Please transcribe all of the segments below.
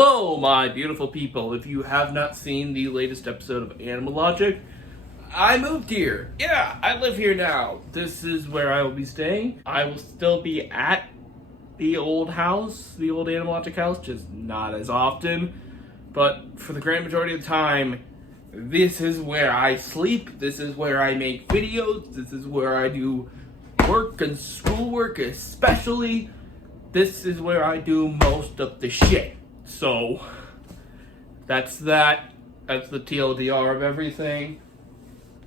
Hello, my beautiful people. If you have not seen the latest episode of Animal Logic, I moved here. Yeah, I live here now. This is where I will be staying. I will still be at the old house, the old Animal Logic house, just not as often. But for the grand majority of the time, this is where I sleep. This is where I make videos. This is where I do work and schoolwork especially. This is where I do most of the shit. So, that's that. That's the TLDR of everything.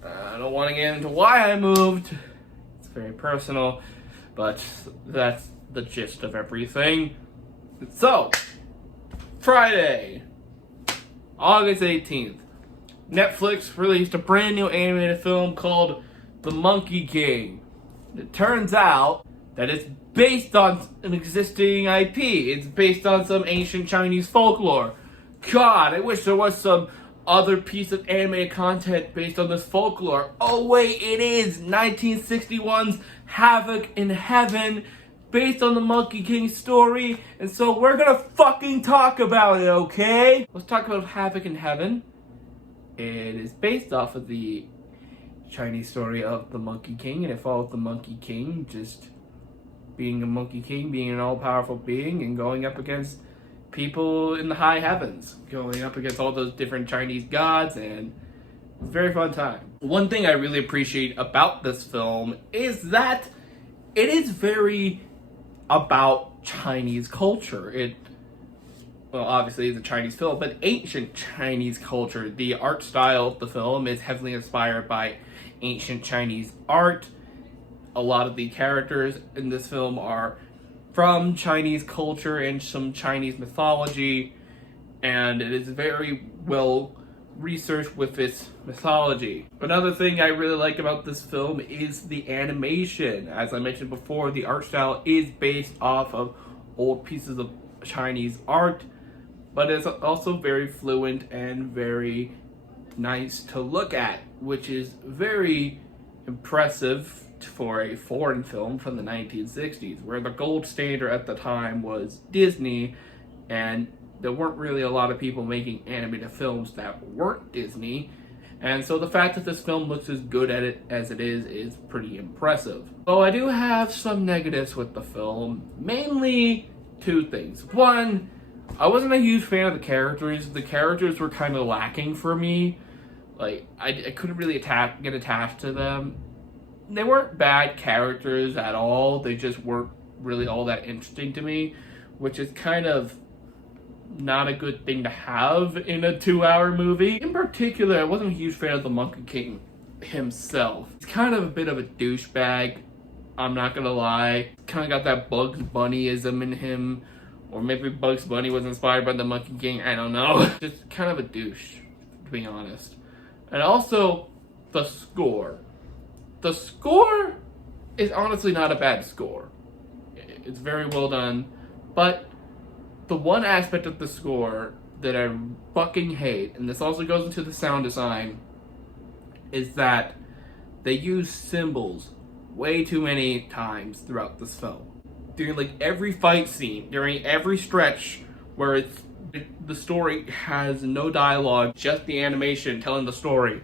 I don't want to get into why I moved. It's very personal. But that's the gist of everything. So, Friday, August 18th. Netflix released a brand new animated film called The Monkey King. It turns out that it's based on an existing IP. It's based on some ancient Chinese folklore. God, I wish there was some other piece of animated content based on this folklore. Oh wait, it is 1961's Havoc in Heaven, based on the Monkey King story, and so we're gonna fucking talk about it, okay? Let's talk about Havoc in Heaven. It is based off of the Chinese story of the Monkey King, and it follows the Monkey King just being a Monkey King, being an all-powerful being, and going up against people in the high heavens, going up against all those different Chinese gods, and it's a very fun time. One thing I really appreciate about this film is that it is very about Chinese culture. Well, obviously it's a Chinese film, but ancient Chinese culture. The art style of the film is heavily inspired by ancient Chinese art. A lot of the characters in this film are from Chinese culture and some Chinese mythology, and it is very well researched with its mythology. Another thing I really like about this film is the animation. As I mentioned before, the art style is based off of old pieces of Chinese art, but it's also very fluent and very nice to look at, which is very impressive for a foreign film from the 1960s, where the gold standard at the time was Disney, and there weren't really a lot of people making animated films that weren't Disney, and so the fact that this film looks as good at it as it is pretty impressive. So I do have some negatives with the film, mainly two things. One, I wasn't a huge fan of the characters. The characters were kind of lacking for me. Like, I couldn't really get attached to them. They weren't bad characters at all. They just weren't really all that interesting to me, which is kind of not a good thing to have in a 2-hour movie. In particular, I wasn't a huge fan of the Monkey King himself. He's kind of a bit of a douchebag, I'm not gonna lie. Kind of got that Bugs Bunny-ism in him, or maybe Bugs Bunny was inspired by the Monkey King, I don't know. Just kind of a douche, to be honest. And also, the score. The score is honestly not a bad score. It's very well done, but the one aspect of the score that I fucking hate, and this also goes into the sound design, is that they use symbols way too many times throughout this film. During like every fight scene, during every stretch where the story has no dialogue, just the animation telling the story,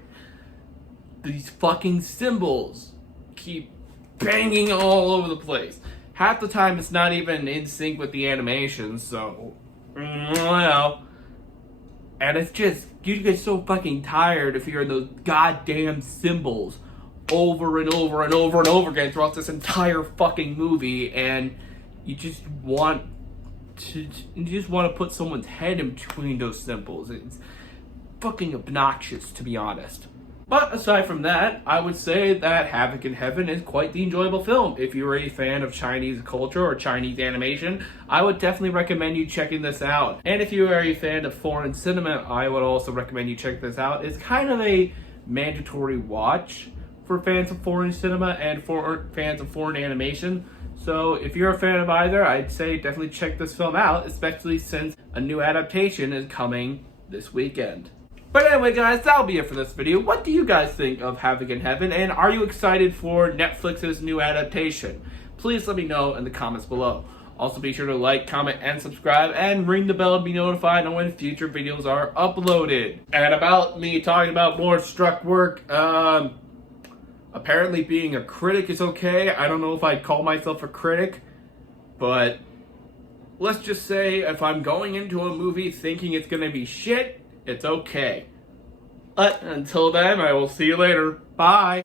these fucking symbols keep banging all over the place. Half the time it's not even in sync with the animation, so, well. And it's just, you get so fucking tired of hearing those goddamn symbols over and over and over and over again throughout this entire fucking movie, and you just want to put someone's head in between those symbols. It's fucking obnoxious, to be honest. But aside from that, I would say that Havoc in Heaven is quite the enjoyable film. If you're a fan of Chinese culture or Chinese animation, I would definitely recommend you checking this out. And if you are a fan of foreign cinema, I would also recommend you check this out. It's kind of a mandatory watch for fans of foreign cinema and for fans of foreign animation. So if you're a fan of either, I'd say definitely check this film out, especially since a new adaptation is coming this weekend. But anyway, guys, that'll be it for this video. What do you guys think of Havoc in Heaven, and are you excited for Netflix's new adaptation? Please let me know in the comments below. Also, be sure to like, comment, and subscribe, and ring the bell to be notified on when future videos are uploaded. And about me talking about more Struck work, apparently being a critic is okay. I don't know if I'd call myself a critic, but let's just say if I'm going into a movie thinking it's gonna be shit, it's okay. But until then, I will see you later. Bye.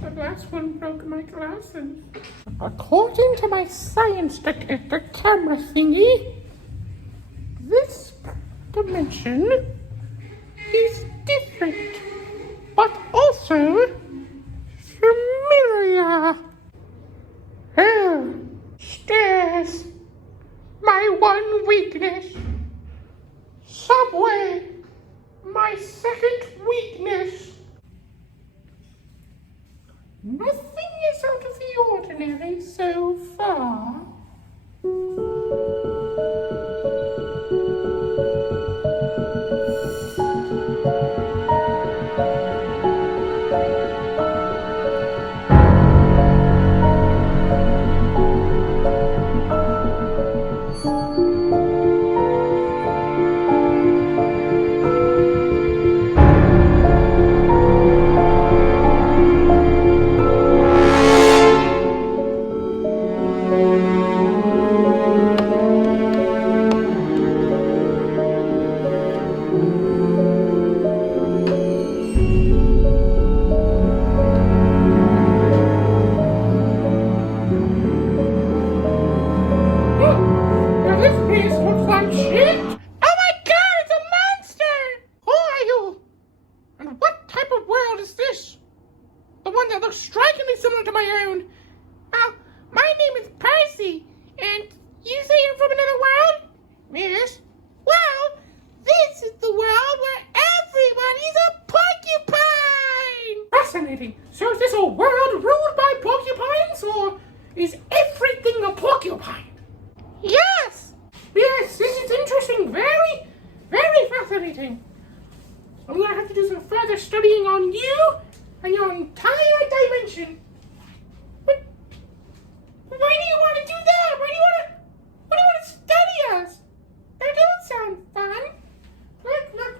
The last one broke my glasses. According to my science detector camera thingy, this dimension is different, but also familiar. Oh, stairs. My one weakness. Subway. My second weakness. Nothing is out of the ordinary so far. Now this place looks like shit. Oh my god, it's a monster! Who are you? And what type of world is this? The one that looks strikingly similar to my own. My name is Percy, and you say you're from another world? Yes. Well, this is the world where everybody's a porcupine! Fascinating. So is this a world ruled by porcupines, or is everything a porcupine? Yes! Yes, this is interesting. Very, very fascinating. I'm gonna have to do some further studying on you and your entire dimension. But why do you want to do that? Why do you want to study us? That doesn't sound fun.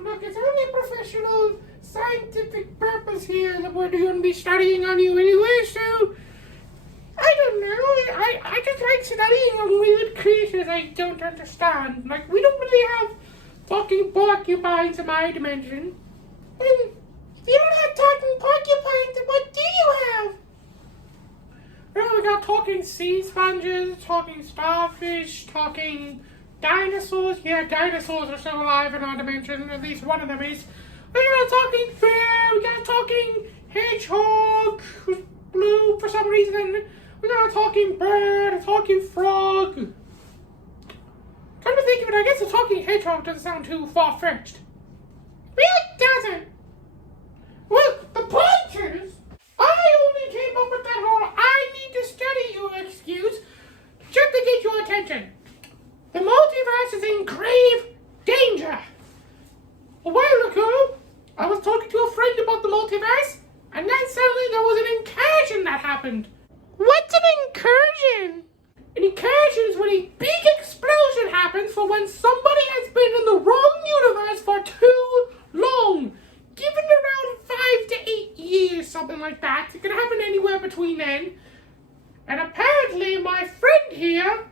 Look, it's only a professional scientific purpose here that we're going to be studying on you anyway, so I don't know. I just like studying on weird creatures I don't understand. Like, we don't really have talking porcupines in my dimension. And if you don't have talking porcupines, then what do you have? Well, we got talking sea sponges, talking starfish, talking dinosaurs. Yeah, dinosaurs are still alive in our dimension. At least one of them is. We got a talking bear. We got a talking hedgehog who's blue for some reason. We got a talking bird, a talking frog. Come to think of it, I guess a talking hedgehog doesn't sound too far-fetched. It doesn't. Well, the point is, I only came up with that whole I need to study you excuse just to get your attention. The multiverse is in grave danger. A while ago, I was talking to a friend about the multiverse, and then suddenly there was an incursion that happened. What's an incursion? An incursion is when a big explosion happens for when somebody has been in the wrong universe for too long. Given around 5 to 8 years, something like that. It can happen anywhere between then. And apparently my friend here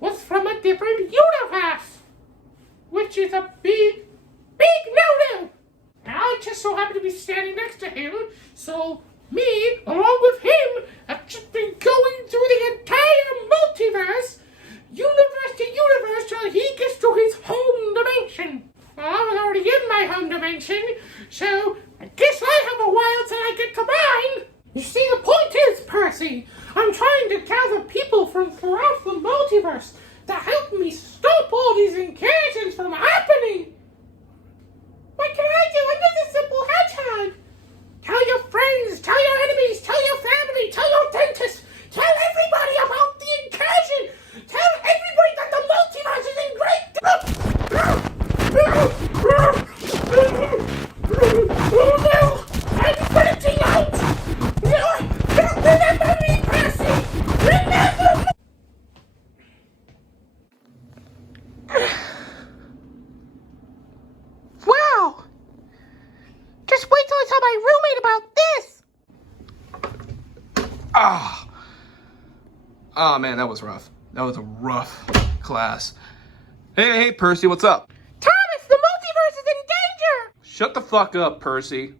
was from a different universe. Which is a big, big no-no. And I just so happen to be standing next to him, so me, along with him, have just been going through the entire multiverse, universe to universe, till he gets to his home dimension. Well, I was already in my home dimension, so I guess I have a while till I get to mine. You see, the point is, Percy, I'm trying to gather people from throughout the multiverse to help me stop all these incursions from happening. What can I do? I'm just a simple hedgehog. Tell your friends, tell your enemies, tell your family, tell your dentist, Oh no! I'm burning out! No! Don't remember me, Percy! Remember me! Wow! Just wait till I tell my roommate about this! Oh man, that was rough. That was a rough class. Hey, Percy, what's up? Thomas, the multiverse is in danger! Shut the fuck up, Percy.